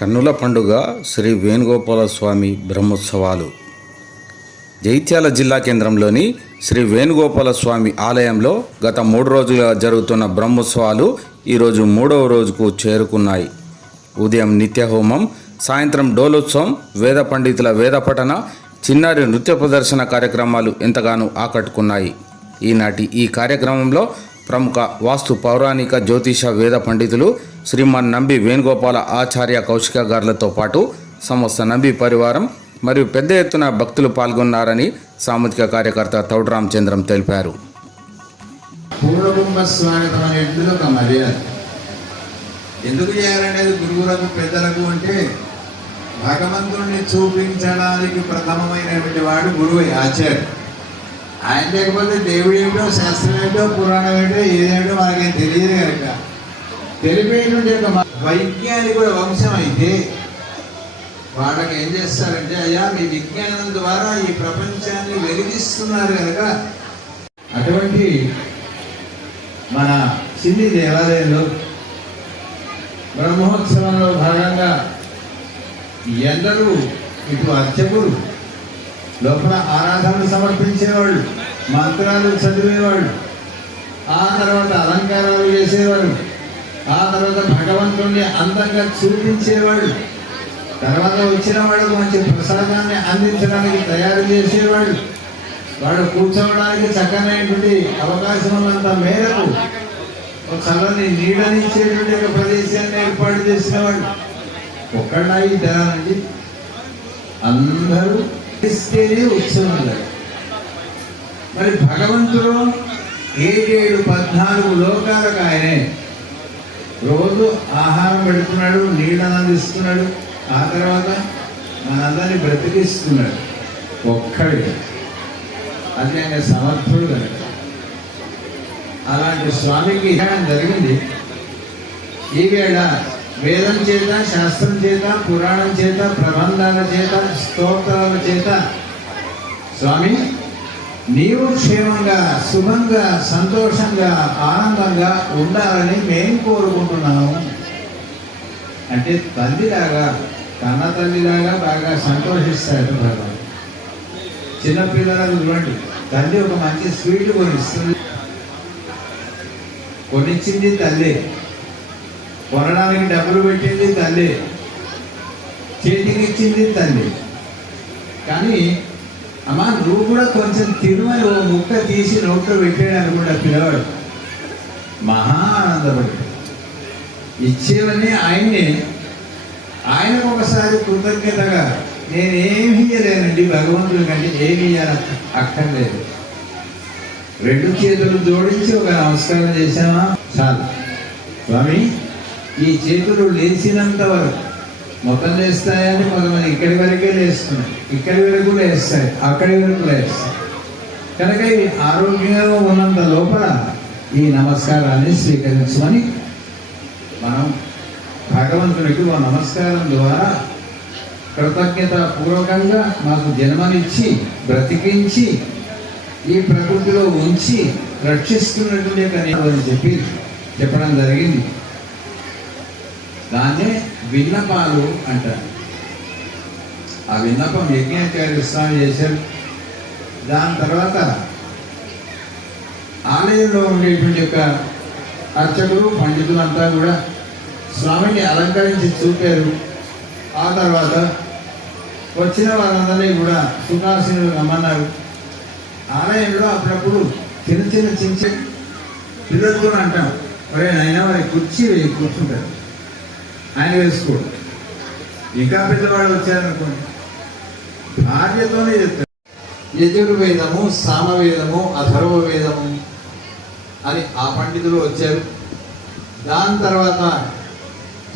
కన్నుల పండుగ శ్రీ వేణుగోపాల స్వామి బ్రహ్మోత్సవాలు జైత్యాల జిల్లా కేంద్రంలోని శ్రీ వేణుగోపాల స్వామి ఆలయంలో గత 3 రోజులుగా జరుగుతున్న బ్రహ్మోత్సవాలు ఈరోజు 3వ రోజుకు చేరుకున్నాయి. ఉదయం నిత్యహోమం, సాయంత్రం డోలోత్సవం, వేద పండితుల వేద పఠన, చిన్నారి నృత్య ప్రదర్శన కార్యక్రమాలు ఎంతగానో ఆకట్టుకున్నాయి. ఈనాటి ఈ కార్యక్రమంలో ప్రముఖ వాస్తు పౌరాణిక జ్యోతిష వేద పండితులు శ్రీమాన్ నంబి వేణుగోపాల ఆచార్య కౌశిక గారులతో పాటు సమస్త నంబి పరివారం మరియు పెద్ద ఎత్తున భక్తులు పాల్గొన్నారని సామాజిక కార్యకర్త తౌడు రామచంద్రం తెలిపారు. పూర్వకుంభ స్వాగతం అనేది ఒక మర్యాద. ఎందుకు చేయాలనేది గురువులకు పెద్దలకు అంటే భగవంతుడిని చూపించడానికి ప్రథమమైనటువంటి వాడు గురువు ఆచార్య. ఆయన లేకపోతే దేవుడు ఏమిటో, శాస్త్రం ఏమిటో, పురాణం ఏమిటో, ఏదేమిటో మనకేం తెలియదు కనుక తెలిపేటువంటి ఒక వైజ్ఞానికుల వంశం అయితే వాళ్ళకి ఏం చేస్తారంటే, అయ్యా మీ విజ్ఞానం ద్వారా ఈ ప్రపంచాన్ని వెలిగిస్తున్నారు కనుక అటువంటి మన చిన్ని దేవాలయంలో బ్రహ్మోత్సవంలో భాగంగా ఎందరూ ఇటు అర్చకులు, లోపల ఆరాధనలు సమర్పించేవాళ్ళు, మంత్రాలు చదివేవాళ్ళు, ఆ తర్వాత అలంకారాలు చేసేవాళ్ళు, ఆ తర్వాత భగవంతుడిని అందంగా చూపించేవాళ్ళు, తర్వాత వచ్చిన వాళ్ళకు మంచి ప్రసాదాన్ని అందించడానికి తయారు చేసేవాళ్ళు, వాళ్ళు కూర్చోవడానికి చక్కనైనటువంటి అవకాశం ఉన్నంత మేరకు ఒక చల్లని నీడనిచ్చేటువంటి ఒక ప్రదేశాన్ని ఏర్పాటు చేసిన వాళ్ళు ఒక్కళ్ళ ఇద్దరానండి, అందరూ ఇస్తేనే ఉత్సవం. మరి భగవంతుడు 7-14 లోకాలకు ఆయనే రోజు ఆహారం పెడుతున్నాడు, నీళ్ళను అందిస్తున్నాడు, ఆ తర్వాత మనందరినీ బ్రతికిస్తున్నాడు ఒక్కడిగా. అది ఆయన సమర్థుడు కనుక అలాంటి స్వామికి జరిగింది. ఈవేళ వేదం చేత, శాస్త్రం చేత, పురాణం చేత, ప్రబంధాల చేత, స్తోత్రాల చేత స్వామి నీవు క్షేమంగా, శుభంగా, సంతోషంగా, ఆనందంగా ఉండాలని మేము కోరుకుంటున్నాము అంటే తల్లిలాగా, కన్న తల్లిలాగా బాగా సంతోషిస్తాడు భగవాన్. చిన్నపిల్లలకు చూడండి, తల్లి ఒక మంచి స్వీట్ కొనిస్తుంది, కొనిచ్చింది తల్లి, కొనడానికి డబ్బులు పెట్టింది తల్లి, చేతికి ఇచ్చింది తల్లి. కానీ అమ్మా నువ్వు కూడా కొంచెం తిరుమల ఓ ముక్క తీసి నోట్లో పెట్టాడు అనుకుంటా పిల్లవాడు, మహా ఆనందపడి ఇచ్చేవన్నీ ఆయన్ని. ఆయనకు ఒకసారి కృతజ్ఞతగా నేనేమి ఇయ్యలేనండి భగవంతుడి కంటే ఏమి ఇయ్యాల అక్కర్లేదు, 2 చేతులు జోడించి ఒక నమస్కారం చేశామా చాలు. స్వామి ఈ చేతులు లేచినంత వరకు మొత్తం లేస్తాయని కొంతమంది ఇక్కడి వరకే లేస్తున్నాయి, ఇక్కడి వరకు లేస్తాయి, అక్కడి వరకు లేస్తాయి కనుక ఇవి ఆరోగ్యంగా ఉన్నంత లోపల ఈ నమస్కారాన్ని స్వీకరించమని మనం భగవంతునికి ఒక నమస్కారం ద్వారా కృతజ్ఞత పూర్వకంగా మాకు జన్మనిచ్చి బ్రతికించి ఈ ప్రకృతిలో ఉంచి రక్షిస్తున్నటువంటి చెప్పడం జరిగింది. దాన్నే విన్నపాలు అంటారు. ఆ విన్నపం యజ్ఞాచార్య స్వామి చేశారు. దాని తర్వాత ఆలయంలో ఉండేటువంటి యొక్క అర్చకులు, పండితులు అంతా కూడా స్వామిని అలంకరించి చూపారు. ఆ తర్వాత వచ్చిన వారందరినీ కూడా సుఖాసీనులు రమ్మన్నారు. ఆలయంలో అప్పుడప్పుడు చిన్న పిల్లలు కూడా అంటాం, మరి అయినా వారి కుర్చీ కూర్చుంటారు, ఆయన వేసుకోడు. ఇంకా పెద్దవాడు వచ్చారనుకోండి భార్యతోనే చెప్తారు. యజుర్వేదము, సామవేదము, అథర్వవేదము అని ఆ పండితులు వచ్చారు. దాని తర్వాత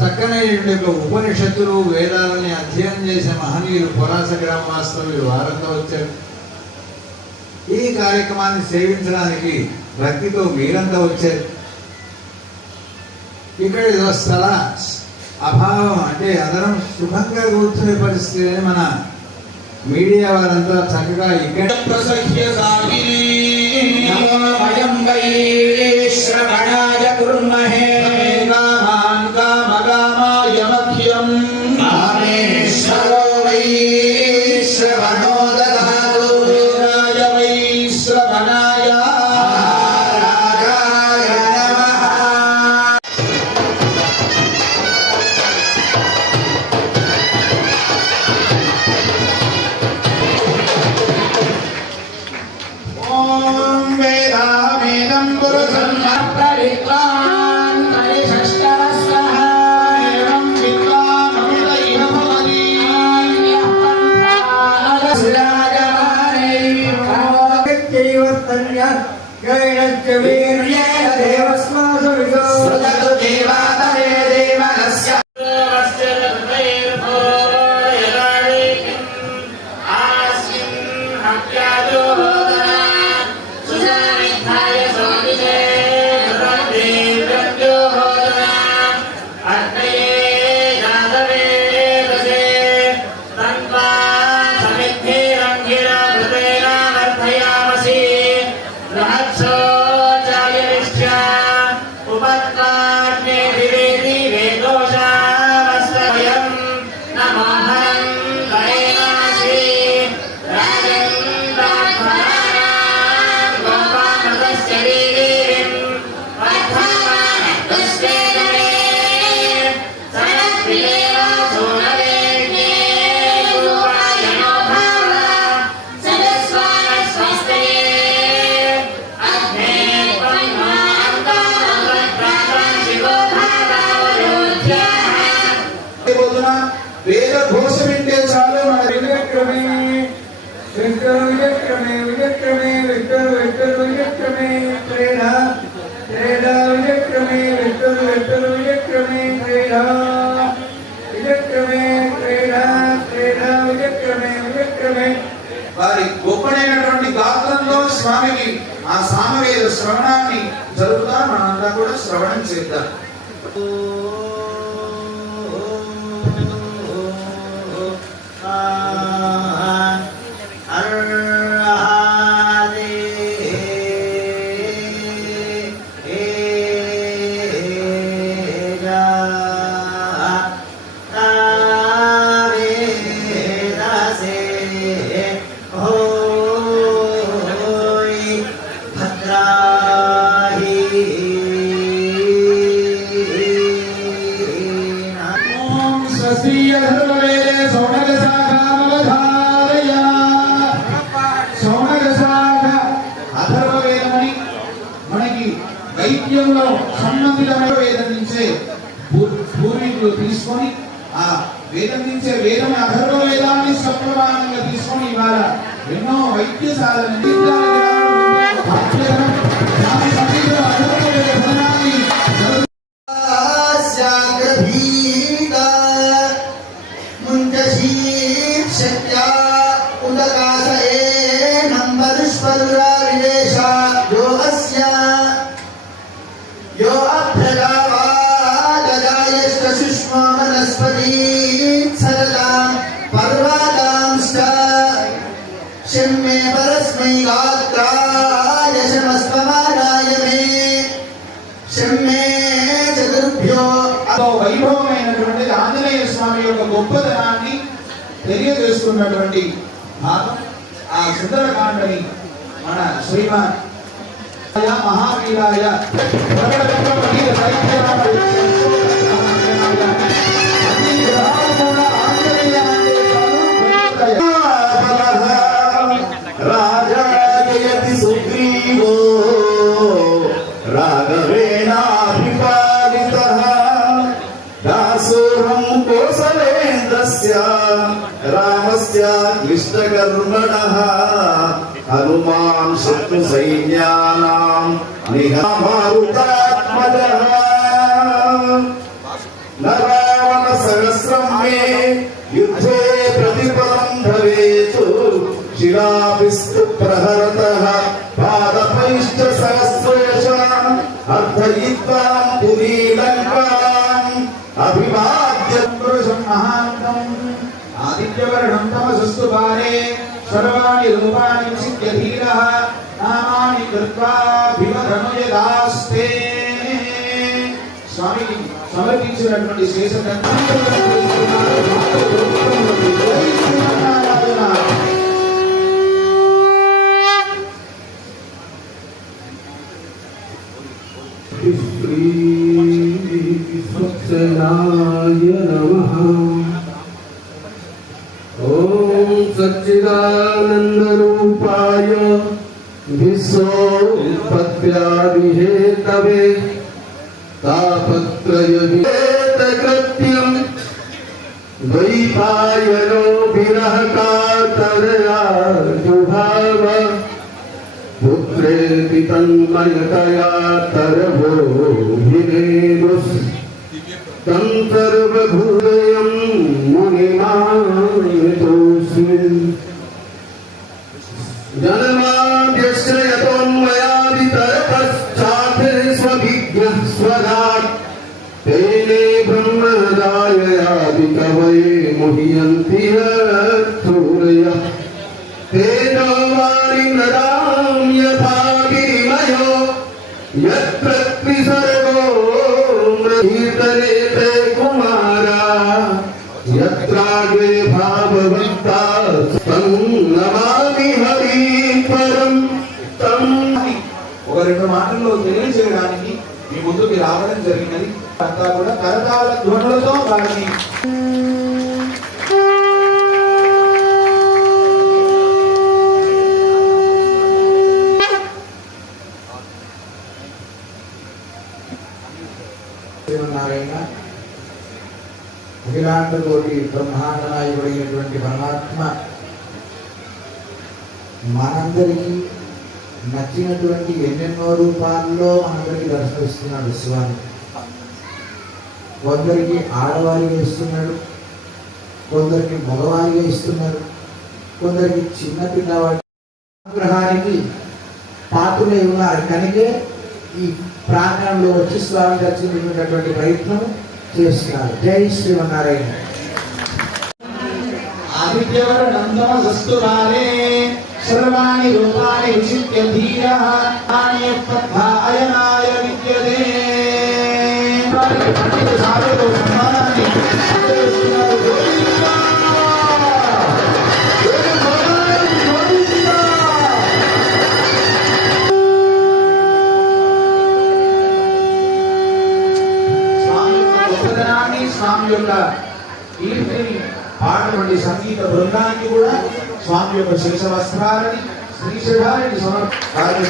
చక్కనైన ఉపనిషత్తులు, వేదాలని అధ్యయనం చేసే మహనీయులు పురాస గ్రామ వాస్తవులు వారంతా వచ్చారు. ఈ కార్యక్రమాన్ని సేవించడానికి భక్తితో మీరంతా వచ్చారు. ఇక్కడ ఏదో స్థల అభావం అంటే అందరం శుభంగా కూర్చునే పరిస్థితి అని మన మీడియా వారంతా చక్కగా ఇక్కడ వేద ఘోష వింటే చాలు మన విజయక్రమే విక్టర్ విజయక్రమే విజయక్రమే విక్టర్ విక్టర్ విజయక్రమే క్రీడ క్రీడ విజయక్రమే విక్టర్ విక్టర్ విజయక్రమే క్రీడ విజయక్రమే క్రీడ క్రీడ విజయక్రమే విజయక్రమే. వారి గొప్పనైనటువంటి గాత్రంలో స్వామికి ఆ సామవేద శ్రవణాన్ని జరుగుతారు. మనంతా కూడా శ్రవణం చేద్దాం. వైద్యంలో సంబంధితమైన వేదం నుంచే పూర్వీకులు తీసుకొని ఆ వేదం నుంచే వేదం అధర్వ వేదాన్ని సప్రమాణంగా తీసుకొని ఇవాళ ఎన్నో వైద్య సాధన వైభవమైనటువంటి ఆంజనేయ స్వామి యొక్క గొప్పతనాన్ని తెలియజేస్తున్నటువంటి భాగం ఆ సుందరకాండని మన శ్రీమాన్ మహావీరాయ రాజాయతి సుగ్రీవో రాఘవేణాభిపాలితః దాసోహం కోసలేంద్రస్య రామస్య క్లిష్టకర్మణః హనుమాన్ శత్రు సైన్యానాం నిహమారుతాత్మజః నరావణ సహస్రం మే యుద్ధే ప్రతిఫలం భవేతు శిలాభిస్తు ప్రహరతః పాదపైశ్చ సహస్రేష అర్థయిత్వాం పురీలంకాం అభివాద్యం పురుషం మహాంతం ఆదిత్యవర్ణం తమసస్తు భారే సర్వాణి రూపాణి సిద్ధ్య ధీరః నామాని కృత్వా భీమధనుయదాస్తే. స్వామికి సమర్పించినటువంటి శేషనాయ నమః. ఓం సచ్చిదానందరూపాయ విశ్వోత్పత్త్యాదిహేతవే తాపత్రయవిహేతకృత్యం ద్వైపాయనో విరహకాతరయా జుభావ పుత్రేతి తన్మయతయా తరవో వినేదుస్ तं सर्वभूतयं मुनिमानतोऽस्मि जन्माद्यस्य यतोऽन्वयादितरतश्चात् स्वभिज्ञः स्वराट् तेने ब्रह्महृदाययादिकवये मुह्यन्ति सूरयः तेजो वारिमृदां यथा गिरिमयो यत्र त्रिसर्गो कीर्तने ते कुमारा यत्राग्रे भाववन्ता तं नमामि हरिपरं तं ఒక రెండు మాటల్లో తెలియజేయడానికి మీ ముందుకి రావడం జరిగినది. అంతా కూడా కరతాళ ధ్వనులతో వారిని నారాయణ అఖిలాండ కోటి బ్రహ్మాండ నాయకుడైనటువంటి పరమాత్మ మనందరికీ నచ్చినటువంటి ఎన్నెన్నో రూపాల్లో మనందరికీ దర్శనమిస్తున్నాడు స్వామి. కొందరికి ఆడవారిగా ఇస్తున్నాడు, కొందరికి మగవారిగా ఇస్తున్నాడు, కొందరికి చిన్న పిల్లవాడి అనుగ్రహానికి పాత్రలై ఉన్నారు. కనుకే ఈ ప్రాంగణంలో వచ్చి స్వామి దర్శించుకునేటటువంటి ప్రయత్నం చేస్తున్నారు. జై శ్రీమన్నారాయణ. ఆదిత్యవరణంతమస్తు సర్వాణి రూపాణి విచిత్య ధీరః అయనాయ విద్యతే. పండిత సాధువులు సన్మానాన్ని అందజేస్తున్నారు. స్వామి యొక్క కీర్తిని పాడినటువంటి సంగీత బృందానికి కూడా స్వామి యొక్క శేష వస్త్రాలని శ్రీశైలాన్ని సమర్పించాలని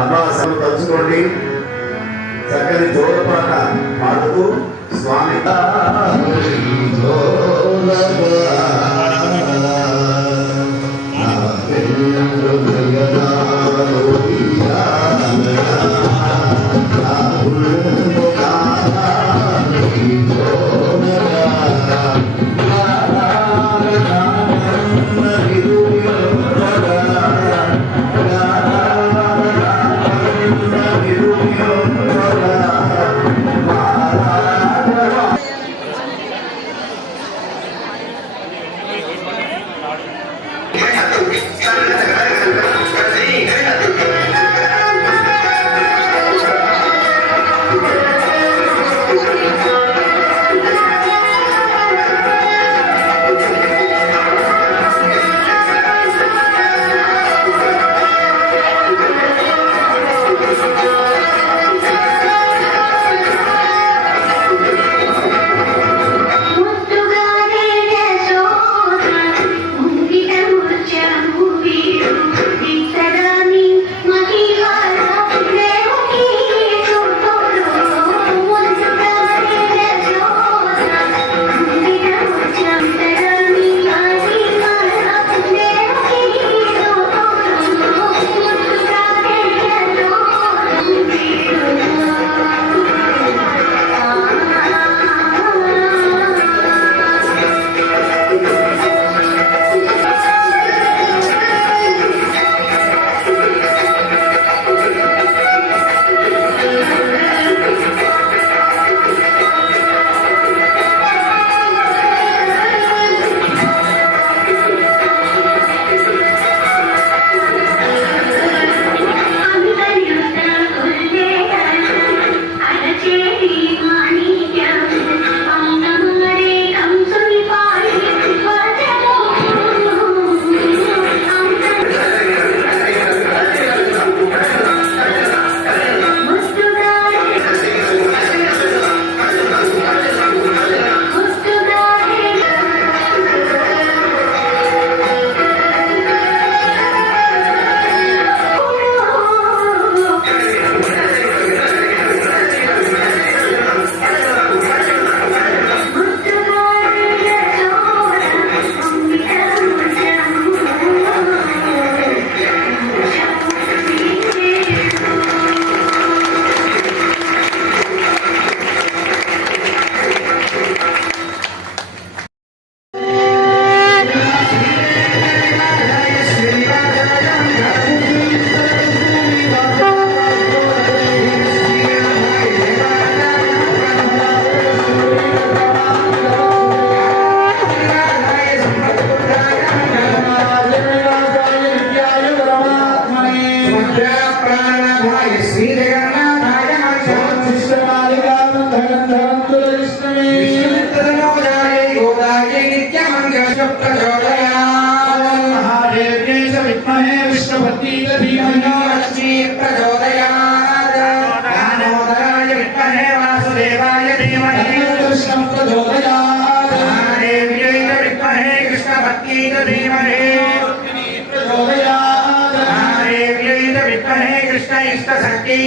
అమ్మాసను తలుచుకోండి. చక్కని జోలపాట పాడుతూ స్వామి प्राणाय श्री जगन्नाथाय विष्णुमित्रनोदाय गोदाय नित्यमङ्गल प्रचोदयात् महादेव्यै च विद्महे विष्णुपत्नीय धीमहि लक्ष्मी प्रचोदयात् दामोदराय विद्महे वासुदेवाय धीमहि कृष्णं प्रचोदयात् महादेव्यै च विद्महे कृष्णपत्नीय धीमहि प्रचोदयात् महादेव्यै च विद्महे कृष्ण इष्टशक्ति